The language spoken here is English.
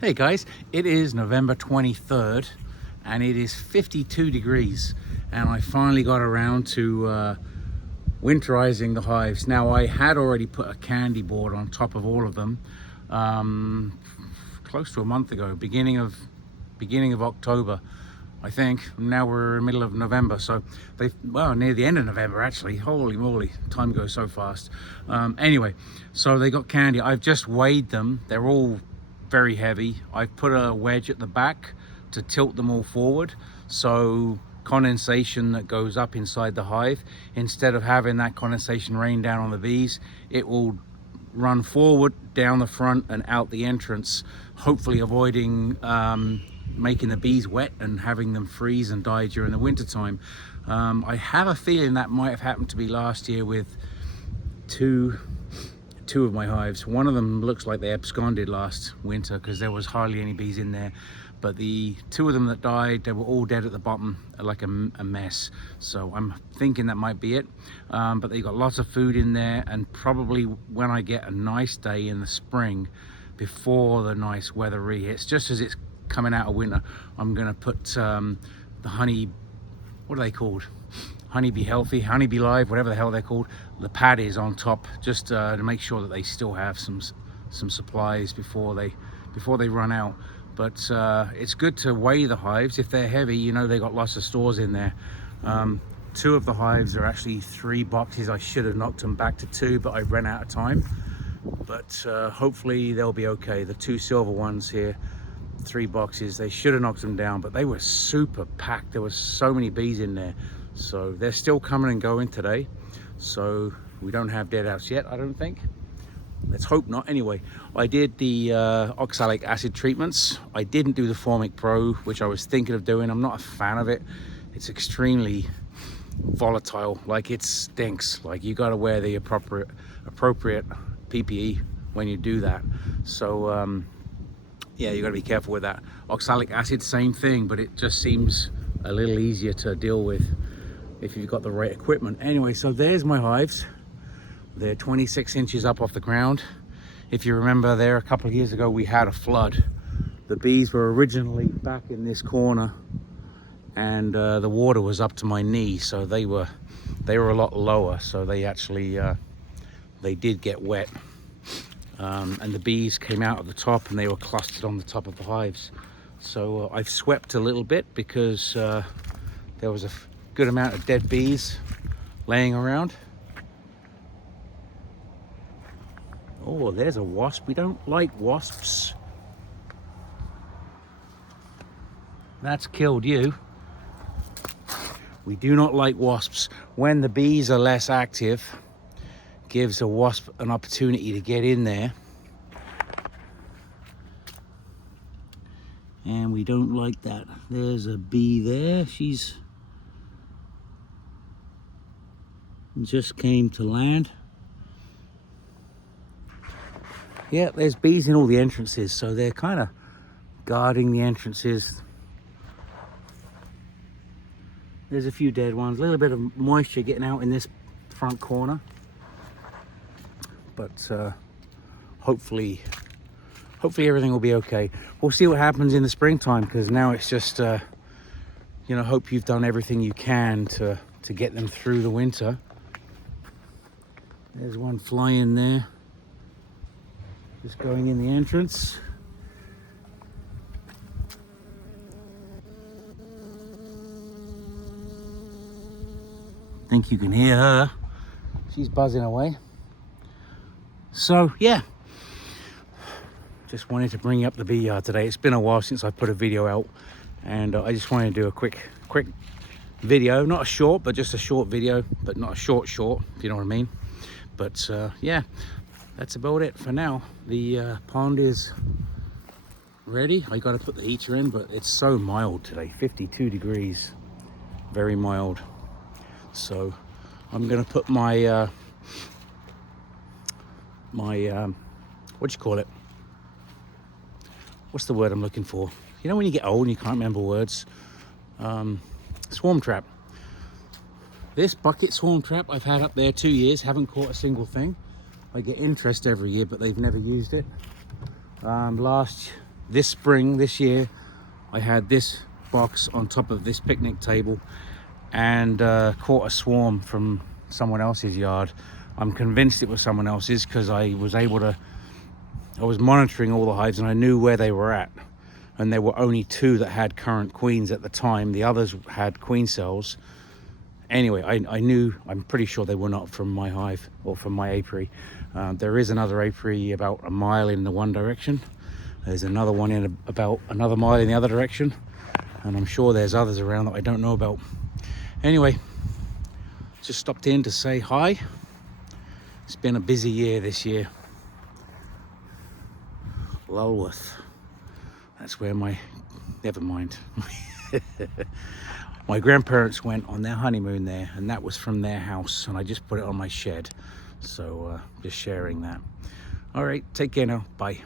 Hey guys, it is November 23rd and it is 52 degrees and I finally got around to winterizing the hives. Now I had already put a candy board on top of all of them close to a month ago, beginning of October, I think. Now we're in the middle of November, so well, near the end of November actually. Holy moly, time goes so fast. Anyway, so they got candy. I've just weighed them. They're all very heavy. I've put a wedge at the back to tilt them all forward, so condensation that goes up inside the hive, instead of having that condensation rain down on the bees, it will run forward down the front and out the entrance, hopefully avoiding making the bees wet and having them freeze and die during the winter time. I have a feeling that might have happened to me last year with two of my hives. One of them looks like they absconded last winter because there was hardly any bees in there, but the two of them that died, they were all dead at the bottom, like a mess. So I'm thinking that might be it, but they got lots of food in there, and probably when I get a nice day in the spring before the nice weather re-hits, just as it's coming out of winter, I'm gonna put the honey, what are they called? Honey Bee Healthy, Honey Bee Live, whatever the hell they're called, the paddies on top, just to make sure that they still have some supplies before they run out. But it's good to weigh the hives. If they're heavy, you know they got lots of stores in there. Two of the hives are actually 3 boxes. I should have knocked them back to 2, but I ran out of time. But hopefully they'll be okay. The 2 silver ones here, 3 boxes, they should have knocked them down, but they were super packed. There was so many bees in there. So they're still coming and going today. So we don't have dead outs yet, I don't think. Let's hope not. Anyway, I did the oxalic acid treatments. I didn't do the Formic Pro, which I was thinking of doing. I'm not a fan of it. It's extremely volatile. Like, it stinks. Like, you got to wear the appropriate PPE when you do that. So yeah, you got to be careful with that. Oxalic acid, same thing, but it just seems a little easier to deal with if you've got the right equipment. Anyway, so there's my hives. They're 26 inches up off the ground. If you remember, there a couple of years ago we had a flood. The bees were originally back in this corner, and the water was up to my knee, so they were a lot lower, so they actually they did get wet, and the bees came out at the top and they were clustered on the top of the hives. So I've swept a little bit because there was a good amount of dead bees laying around. Oh, there's a wasp. We don't like wasps. That's killed you. We do not like wasps. When the bees are less active, gives a wasp an opportunity to get in there. And we don't like that. There's a bee there. She's just came to land. Yeah, there's bees in all the entrances, so they're kind of guarding the entrances. There's a few dead ones, a little bit of moisture getting out in this front corner. But hopefully everything will be okay. We'll see what happens in the springtime, because now it's just, you know, hope you've done everything you can to get them through the winter. There's one flying there, just going in the entrance. I think you can hear her. She's buzzing away. So yeah, just wanted to bring up the bee yard today. It's been a while since I put a video out, and I just wanted to do a quick video. Not a short, but just a short video, but not a short, if you know what I mean. But yeah, that's about it for now. The pond is ready. I got to put the heater in, but it's so mild today, 52 degrees, very mild. So I'm gonna put my what do you call it? What's the word I'm looking for? You know when you get old and you can't remember words? Swarm trap. This bucket swarm trap I've had up there 2 years, haven't caught a single thing. I get interest every year, but they've never used it. Last this spring, this year, I had this box on top of this picnic table and caught a swarm from someone else's yard. I'm convinced it was someone else's because I was monitoring all the hives and I knew where they were at. And there were only 2 that had current queens at the time. The others had queen cells. Anyway, I'm pretty sure they were not from my hive or from my apiary. There is another apiary about a mile in the one direction. There's another one in about another mile in the other direction. And I'm sure there's others around that I don't know about. Anyway, just stopped in to say hi. It's been a busy year this year. Lulworth. That's where never mind. My grandparents went on their honeymoon there, and that was from their house, and I just put it on my shed. So just sharing that. All right, take care now. Bye.